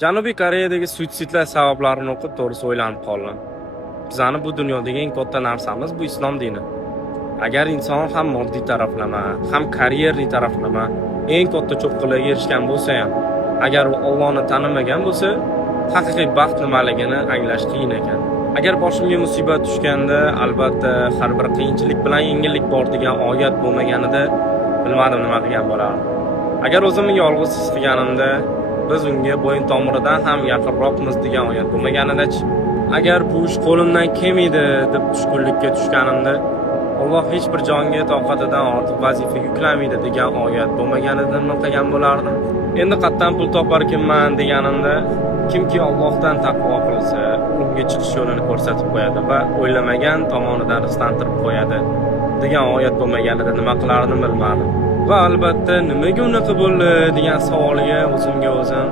Janubiy Koreyadagi suitsidlar sabablarini o'qib to'g'risi o'ylanib qoldim. Bizani bu dunyodagi eng katta narsamiz bu islom dini. Agar inson ham moddiy taraflama, ham karyerli taraflama eng katta cho'qqilarga erishgan bo'lsa ham, agar u Allohni tanimagan bo'lsa, haqiqiy baxt nimaligini anglash qiyin ekan. Agar boshimga musibat tushganda, albatta har bir qiyinchilik bilan yengillik bor degan oyat bo'lmaganida bilmadim nima qilgan bo'lardim. Agar o'zimni yolg'iz his qilganimda, biz unga bo'yin tomiridan ham yaqinroqmiz degan oyat bo'lmaganida-chi? Agar bu ish qo'limdan kelmaydi deb tushkunlikka tushganimda, Alloh hech bir jonga toqatidan ortiq vazifa yuklamaydi degan oyat bo'lmaganida nima qilgan bo'lardim? Endi qattan pul topar kimman deganimda, kimki Allohdan taqvo qilsa, unga chiqish yo'lini ko'rsatib qo'yadi va o'ylamagan tomonidan rizqlantirib qo'yadi degan oyat bo'lmaganida nima qilardim bilmadim. Va albatta nimaga unaqa bo'ldi degan savolga o'zimga o'zim